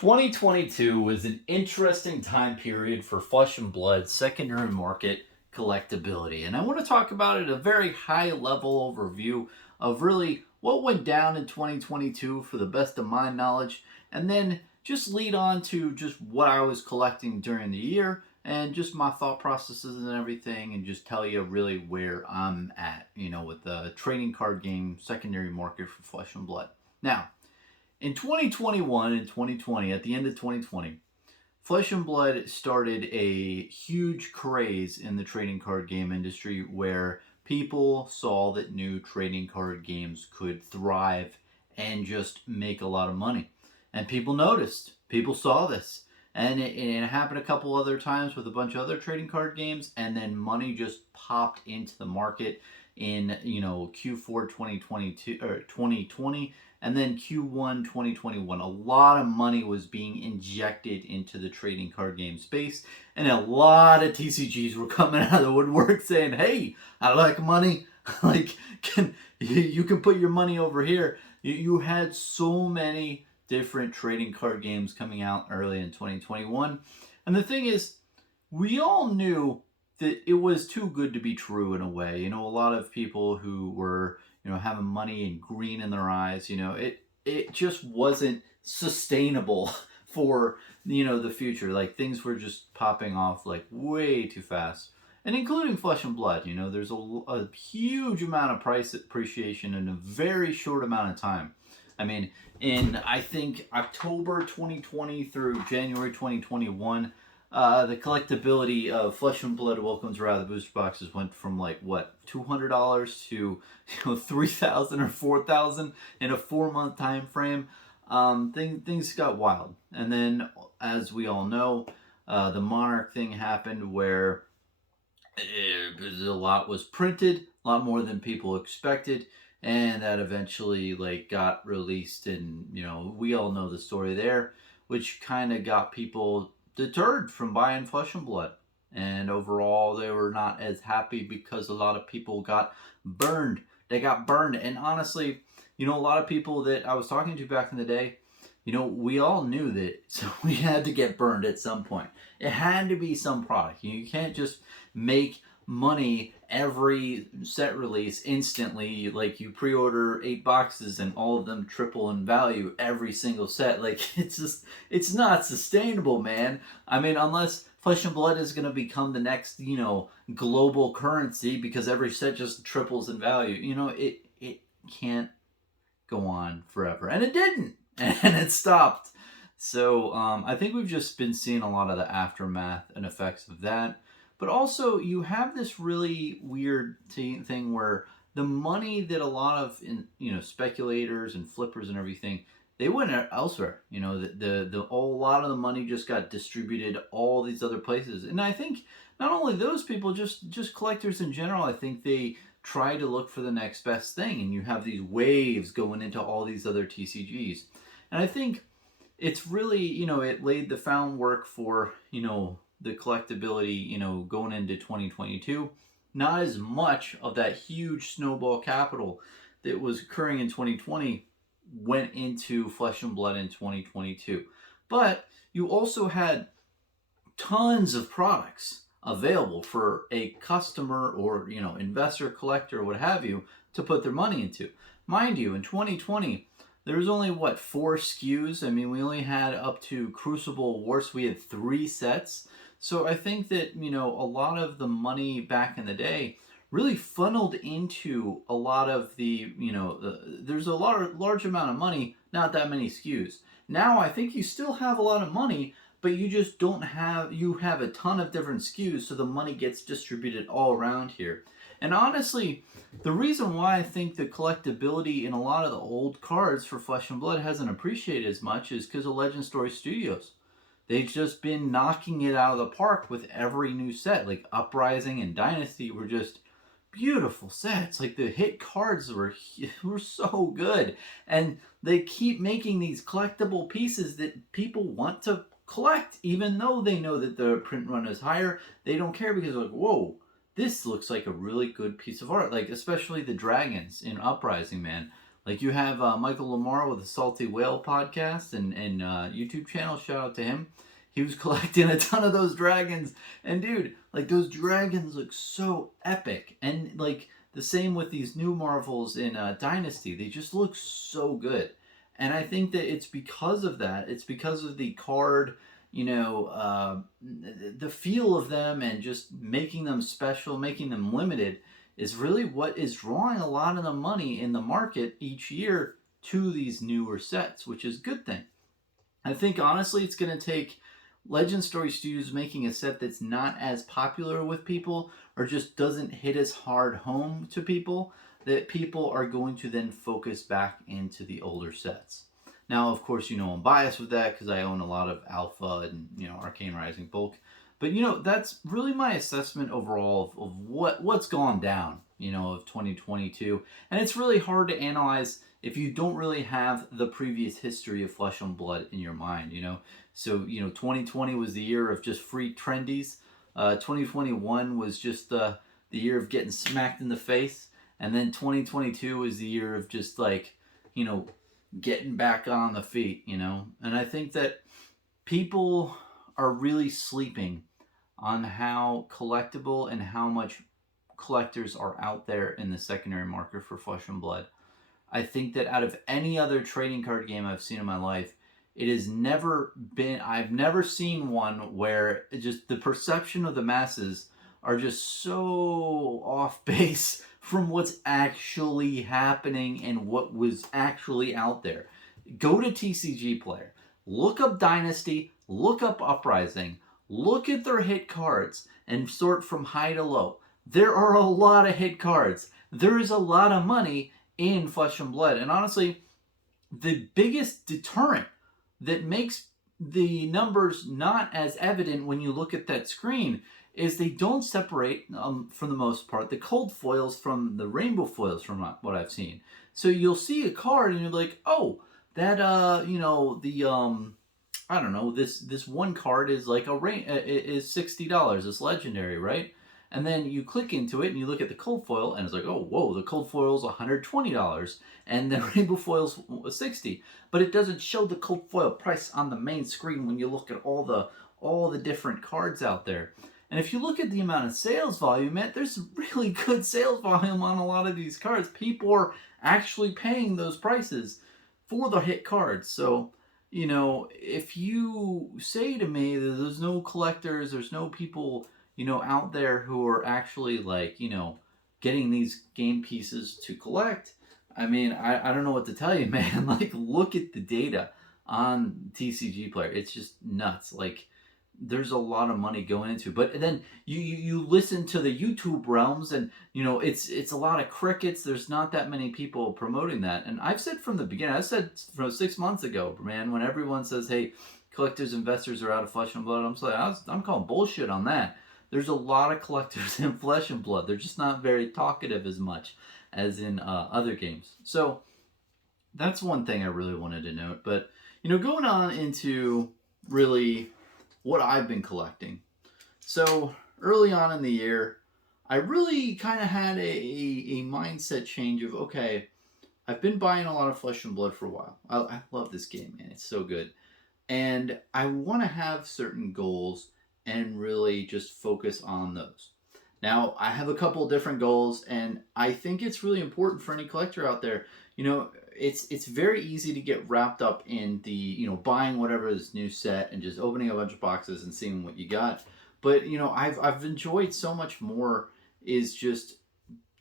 2022 was an interesting time period for Flesh and Blood secondary market collectability. And I want to talk about it at a very high level overview of really what went down in 2022 for the best of my knowledge, and then just lead on to just what I was collecting during the year and just my thought processes and everything, and just tell you really where I'm at, with the trading card game secondary market for Flesh and Blood. Now, in 2021 and 2020, at the end of 2020, Flesh and Blood started a huge craze in the trading card game industry where people saw that new trading card games could thrive and just make a lot of money. And people noticed, people saw this. And it happened a couple other times with a bunch of other trading card games, and then money just popped into the market in Q4 2022 or 2020, and then Q1 2021. A lot of money was being injected into the trading card game space, and a lot of TCGs were coming out of the woodwork saying, "Hey, I like money. Like, you can put your money over here." You had so many different trading card games coming out early in 2021. And the thing is, we all knew that it was too good to be true in a way. A lot of people who were, having money and green in their eyes, it just wasn't sustainable for, the future. Like, things were just popping off like way too fast. And including Flesh and Blood, there's a huge amount of price appreciation in a very short amount of time. I mean, in I think October 2020 through January 2021, the collectability of Flesh and Blood Welcomes Ra, the booster boxes, went from like what, $200 to $3,000 or $4,000 in a 4-month time frame. Things got wild, and then as we all know, the Monarch thing happened where a lot was printed, a lot more than people expected, and that eventually got released, and we all know the story there, which kind of got people deterred from buying Flesh and Blood. And overall, they were not as happy because a lot of people got burned. They got burned. And honestly, a lot of people that I was talking to back in the day, we all knew that, so we had to get burned at some point. It had to be some product. You can't just make money every set release instantly. Like, you pre-order 8 boxes and all of them triple in value every single set. Like, it's not sustainable, man. I mean, unless Flesh and Blood is going to become the next global currency because every set just triples in value, it can't go on forever. And it didn't. And it stopped. So I think we've just been seeing a lot of the aftermath and effects of that. But also, you have this really weird thing where the money that a lot of speculators and flippers and everything, they went elsewhere. A lot of the money just got distributed all these other places. And I think not only those people, just collectors in general, I think they try to look for the next best thing, and you have these waves going into all these other TCGs. And I think it's really, it laid the groundwork for, the collectability, going into 2022. Not as much of that huge snowball capital that was occurring in 2020 went into Flesh and Blood in 2022. But you also had tons of products available for a customer or, investor, collector, what have you, to put their money into. Mind you, in 2020, there was only, 4 SKUs? I mean, we only had up to Crucible Wars. We had 3 sets. So I think that, a lot of the money back in the day really funneled into a lot of the, there's a large amount of money, not that many SKUs. Now I think you still have a lot of money, but you just you have a ton of different SKUs, so the money gets distributed all around here. And honestly, the reason why I think the collectability in a lot of the old cards for Flesh and Blood hasn't appreciated as much is because of Legend Story Studios. They've just been knocking it out of the park with every new set. Like, Uprising and Dynasty were just beautiful sets. Like, the hit cards were so good. And they keep making these collectible pieces that people want to collect, even though they know that the print run is higher. They don't care because they're like, whoa, this looks like a really good piece of art. Like, especially the dragons in Uprising, man. Like you have Michael Lamar with the Salty Whale podcast and YouTube channel. Shout out to him. He was collecting a ton of those dragons, and dude, like those dragons look so epic. And like the same with these new Marvels in Dynasty, they just look so good. And I think that it's because of that. It's because of the card, the feel of them, and just making them special, making them limited is really what is drawing a lot of the money in the market each year to these newer sets, which is a good thing. I think honestly it's going to take Legend Story Studios making a set that's not as popular with people or just doesn't hit as hard home to people, that people are going to then focus back into the older sets. Now, of course, I'm biased with that because I own a lot of Alpha and, Arcane Rising bulk. But, that's really my assessment overall of what's gone down, of 2022. And it's really hard to analyze if you don't really have the previous history of Flesh and Blood in your mind, So, 2020 was the year of just free trendies. 2021 was just the year of getting smacked in the face. And then 2022 was the year of just like, getting back on the feet, And I think that people are really sleeping on how collectible and how much collectors are out there in the secondary market for Flesh and Blood. I think that out of any other trading card game I've seen in my life, I've never seen one where just the perception of the masses are just so off base from what's actually happening and what was actually out there. Go to TCG Player, look up Dynasty, look up Uprising, look at their hit cards, and sort from high to low. There are a lot of hit cards. There is a lot of money in Flesh and Blood. And honestly, the biggest deterrent that makes the numbers not as evident when you look at that screen is they don't separate, for the most part, the cold foils from the rainbow foils from what I've seen. So you'll see a card and you're like, oh, that, I don't know, this one card is like is $60, it's legendary, right? And then you click into it and you look at the cold foil and it's like, oh, whoa, the cold foil's $120 and the rainbow foil's $60. But it doesn't show the cold foil price on the main screen when you look at all the different cards out there. And if you look at the amount of sales volume, man, there's really good sales volume on a lot of these cards. People are actually paying those prices for the hit cards. So, if you say to me that there's no collectors, there's no people, out there who are actually like, getting these game pieces to collect, I mean, I don't know what to tell you, man. Like, look at the data on TCG Player. It's just nuts. Like, there's a lot of money going into it. But then you listen to the YouTube realms and, it's a lot of crickets. There's not that many people promoting that. And I've said from the beginning, I said from 6 months ago, man, when everyone says, hey, collectors, investors are out of Flesh and Blood, I'm calling bullshit on that. There's a lot of collectors in Flesh and Blood. They're just not very talkative as much as in other games. So that's one thing I really wanted to note. But, going on into really what I've been collecting. So early on in the year, I really kind of had a mindset change of, okay, I've been buying a lot of Flesh and Blood for a while. I love this game, man. It's so good. And I want to have certain goals and really just focus on those. Now, I have a couple different goals, and I think it's really important for any collector out there. It's very easy to get wrapped up in the, buying whatever this new set and just opening a bunch of boxes and seeing what you got. But, I've enjoyed so much more is just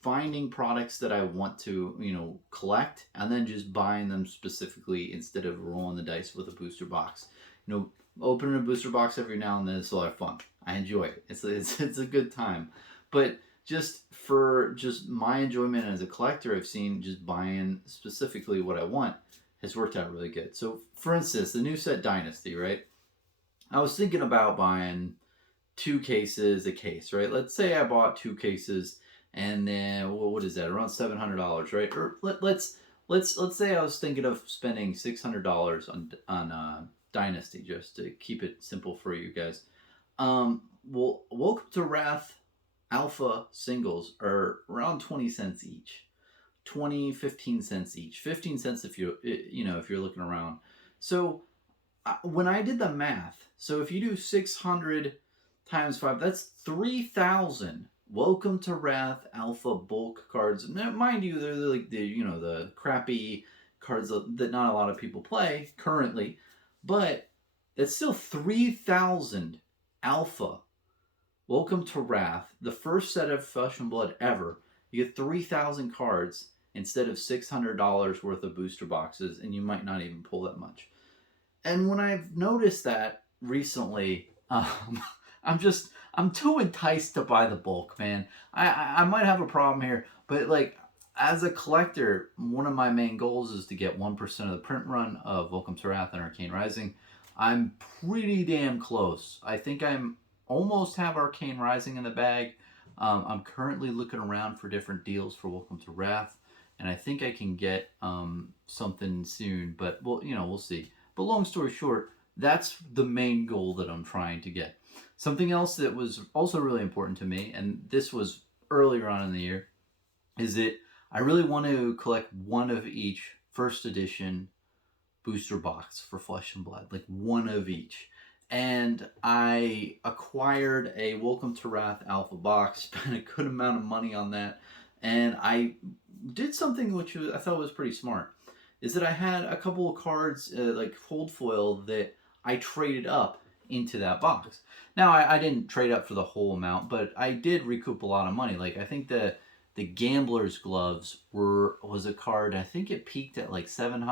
finding products that I want to, collect and then just buying them specifically instead of rolling the dice with a booster box. Opening a booster box every now and then is a lot of fun. I enjoy it. It's a good time. But just for my enjoyment as a collector, I've seen just buying specifically what I want has worked out really good. So, for instance, the new set Dynasty, right? I was thinking about buying 2 cases a case, right? Let's say I bought 2 cases, and then what is that? Around $700, right? Or let's say I was thinking of spending $600 on Dynasty, just to keep it simple for you guys. Welcome to Wrath Alpha singles are around 20 cents each. 15 cents each. 15 cents if if you're looking around. So when I did the math, so if you do 600 times 5, that's 3,000 Welcome to Wrath Alpha bulk cards. Now, mind you, they're like the crappy cards that not a lot of people play currently, but it's still 3,000 Alpha Welcome to Wrath, the first set of Flesh and Blood ever. You get 3,000 cards instead of $600 worth of booster boxes, and you might not even pull that much. And when I've noticed that recently, I'm too enticed to buy the bulk, man. I might have a problem here, but like as a collector, one of my main goals is to get 1% of the print run of Welcome to Wrath and Arcane Rising. I'm pretty damn close. I think I'm almost have Arcane Rising in the bag. I'm currently looking around for different deals for Welcome to Wrath, and I think I can get something soon. But we'll see. But long story short, that's the main goal that I'm trying to get. Something else that was also really important to me, and this was earlier on in the year, is that I really want to collect one of each first edition booster box for Flesh and Blood, like one of each. And I acquired a Welcome to Wrath Alpha box, spent a good amount of money on that, and I did something which I thought was pretty smart. Is that I had a couple of cards like fold foil that I traded up into that box. Now I didn't trade up for the whole amount, but I did recoup a lot of money. Like I think the Gambler's Gloves was a card. I think it peaked at like $700,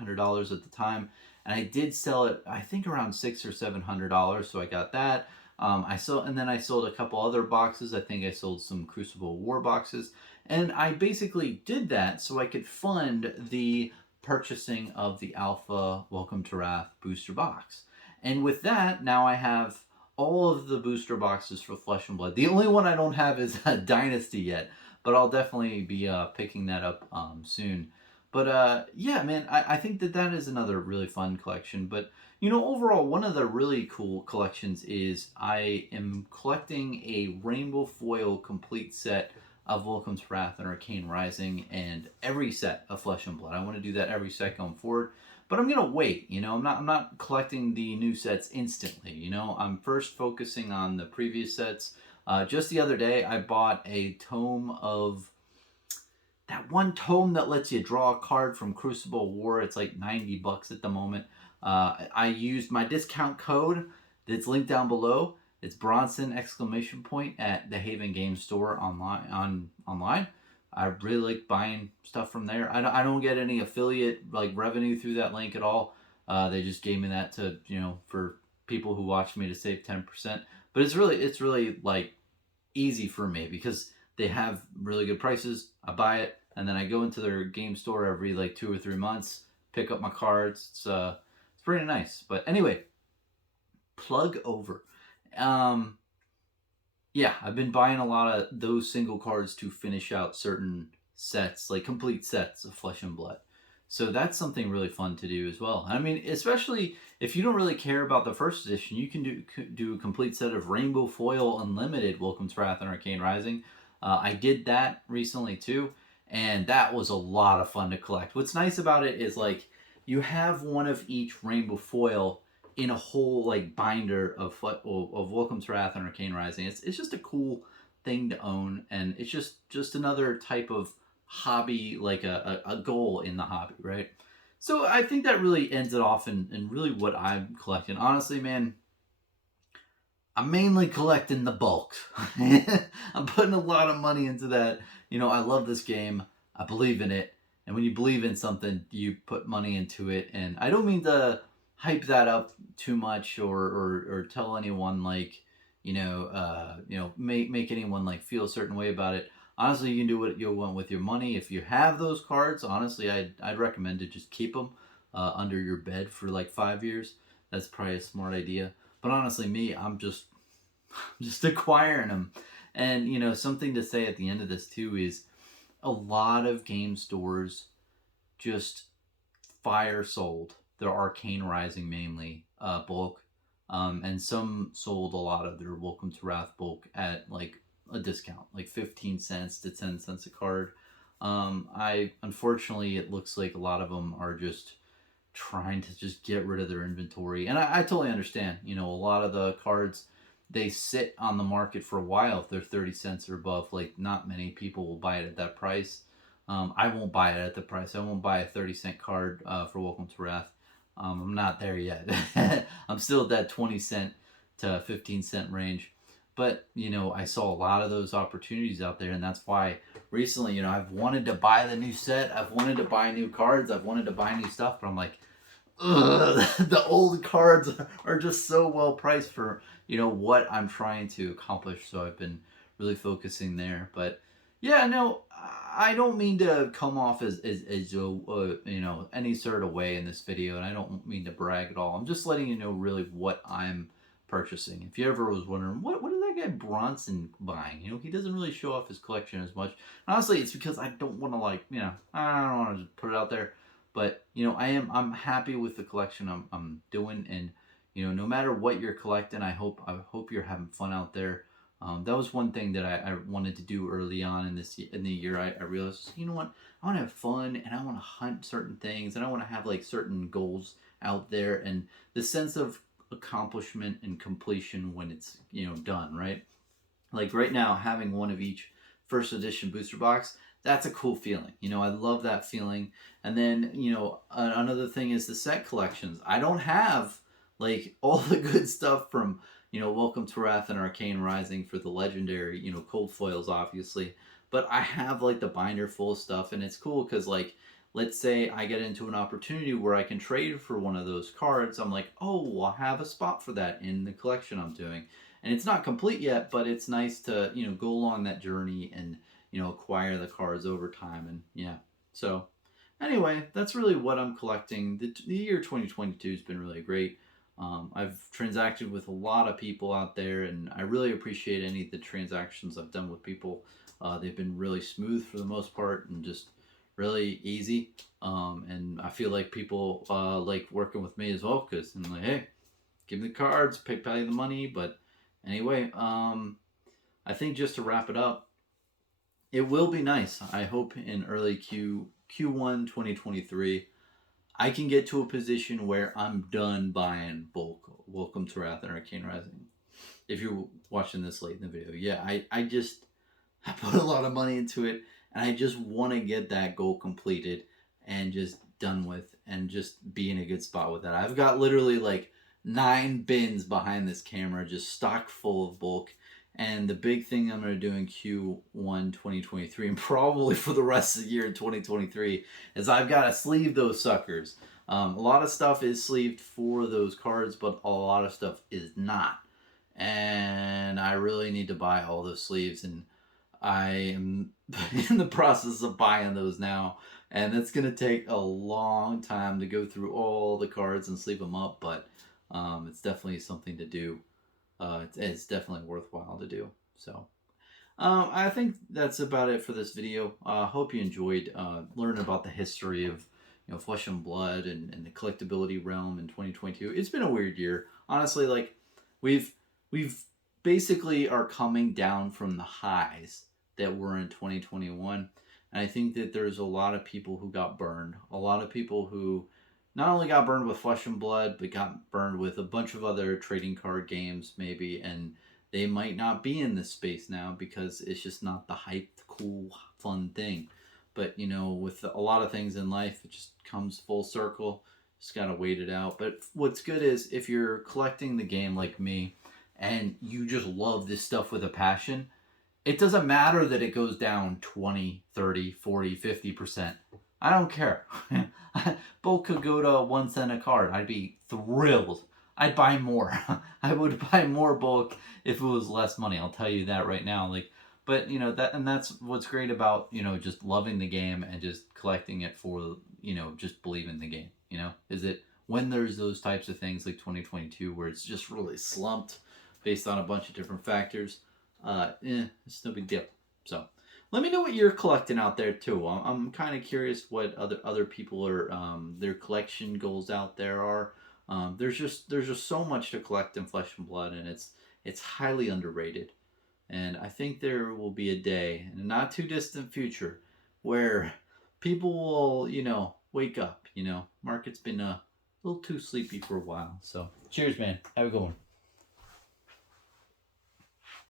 $800 at the time, and I did sell it. I think around $600 or $700. So I got that. I sold a couple other boxes. I think I sold some Crucible War boxes, and I basically did that so I could fund the purchasing of the Alpha Welcome to Wrath booster box. And with that, now I have all of the booster boxes for Flesh and Blood. The only one I don't have is a Dynasty yet, but I'll definitely be picking that up soon. But yeah, man, I think that is another really fun collection. But overall, one of the really cool collections is I am collecting a rainbow foil complete set of Welcome to Wrath and Arcane Rising and every set of Flesh and Blood. I want to do that every set going forward. But I'm gonna wait. I'm not collecting the new sets instantly. I'm first focusing on the previous sets. Just the other day, I bought a tome of that one tome that lets you draw a card from Crucible War. It's like $90 at the moment. I used my discount code that's linked down below. It's Bronson ! At the Haven Game Store online. I really like buying stuff from there. I don't get any affiliate like revenue through that link at all. They just gave me that to for people who watch me to save 10%. But it's really like easy for me because they have really good prices. I buy it and then I go into their game store every like 2 or 3 months, pick up my cards. It's pretty nice. But anyway, plug over. Yeah, I've been buying a lot of those single cards to finish out certain sets, like complete sets of Flesh and Blood. So that's something really fun to do as well. I mean, especially if you don't really care about the first edition, you can do a complete set of Rainbow Foil Unlimited Welcome to Wrath and Arcane Rising. I did that recently too, and that was a lot of fun to collect. What's nice about it is like you have one of each Rainbow Foil in a whole like binder of Welcome to Wrath and Arcane Rising. It's just a cool thing to own, and it's just another type of hobby, like a goal in the hobby, right? So I think that really ends it off in really what I'm collecting. Honestly, man, I'm mainly collecting the bulk. I'm putting a lot of money into that. I love this game. I believe in it. And when you believe in something, you put money into it. And I don't mean to hype that up too much or tell anyone like, make anyone like feel a certain way about it. Honestly, you can do what you want with your money. If you have those cards, honestly, I'd recommend to just keep them under your bed for like 5 years. That's probably a smart idea. But honestly, me, I'm just acquiring them. And something to say at the end of this too is a lot of game stores just fire sold their Arcane Rising mainly bulk, and some sold a lot of their Welcome to Wrath bulk at like a discount, like 15 cents to 10 cents a card. I unfortunately, it looks like a lot of them are just trying to just get rid of their inventory, and I totally understand. You know, a lot of the cards, they sit on the market for a while if they're 30 cents or above. Like, not many people will buy it at that price. I won't buy it at the price. I won't buy a 30 cent card for Welcome to Wrath. I'm not there yet. I'm still at that 20 cent to 15 cent range. But, you know, I saw a lot of those opportunities out there, and that's why recently, you know, I've wanted to buy the new set. I've wanted to buy new cards. I've wanted to buy new stuff, but I'm like, ugh, the old cards are just so well priced for, you know, what I'm trying to accomplish. So I've been really focusing there. But yeah, no, I don't mean to come off as you know, any sort of way in this video, and I don't mean to brag at all. I'm just letting you know really what I'm purchasing. If you ever was wondering what is that guy Bronson buying, you know, he doesn't really show off his collection as much. Honestly, it's because I don't want to, like, you know, I don't want to just put it out there. But, you know, I'm happy with the collection I'm doing, and, you know, no matter what you're collecting, I hope you're having fun out there. That was one thing that I wanted to do early on in the year. I realized, you know what, I want to have fun, and I want to hunt certain things, and I want to have like certain goals out there, and the sense of accomplishment and completion when it's, you know, done, right? Like right now, having one of each first edition booster box, that's a cool feeling. You know, I love that feeling. And then, you know, another thing is the set collections. I don't have like all the good stuff from, you know, Welcome to Wrath and Arcane Rising for the legendary, you know, cold foils, obviously. But I have like the binder full of stuff, and it's cool because, like, let's say I get into an opportunity where I can trade for one of those cards. I'm like, oh, well, I have a spot for that in the collection I'm doing. And it's not complete yet, but it's nice to, you know, go along that journey and, you know, acquire the cards over time. And yeah, so anyway, that's really what I'm collecting. The year 2022 has been really great. I've transacted with a lot of people out there, and I really appreciate any of the transactions I've done with people. They've been really smooth for the most part, and just really easy. And I feel like people like working with me as well, because I'm like, hey, give me the cards, PayPal the money. But anyway, I think just to wrap it up, it will be nice. I hope in early Q1 2023, I can get to a position where I'm done buying bulk Welcome to Wrath and Arcane Rising. If you're watching this late in the video, yeah, I put a lot of money into it, and I just want to get that goal completed and just done with, and just be in a good spot with that. I've got literally like 9 bins behind this camera just stocked full of bulk. And the big thing I'm going to do in Q1 2023, and probably for the rest of the year in 2023, is I've got to sleeve those suckers. A lot of stuff is sleeved for those cards, but a lot of stuff is not. And I really need to buy all those sleeves, and I am in the process of buying those now. And it's going to take a long time to go through all the cards and sleeve them up, but it's definitely something to do. It's definitely worthwhile to do. So I think that's about it for this video. Hope you enjoyed learning about the history of, you know, Flesh and Blood and the collectability realm in 2022. It's been a weird year, honestly. Like, we've basically are coming down from the highs that were in 2021, and I think that there's a lot of people who got burned. A lot of people who not only got burned with Flesh and Blood, but got burned with a bunch of other trading card games, maybe, and they might not be in this space now because it's just not the hyped, cool, fun thing. But, you know, with a lot of things in life, it just comes full circle. Just gotta wait it out. But what's good is, if you're collecting the game like me, and you just love this stuff with a passion, it doesn't matter that it goes down 20, 30, 40, 50%. I don't care. Bulk could go to 1 cent a card. I'd be thrilled. I'd buy more. I would buy more bulk if it was less money. I'll tell you that right now. Like, but you know, that's what's great about, you know, just loving the game and just collecting it for, you know, just believing the game. You know, is it when there's those types of things like 2022 where it's just really slumped based on a bunch of different factors, it's no big deal. So let me know what you're collecting out there too. I'm kind of curious what other people are, their collection goals out there are. There's just so much to collect in Flesh and Blood, and it's highly underrated. And I think there will be a day in a not too distant future where people will, wake up. Market's been a little too sleepy for a while. So cheers, man. Have a good one.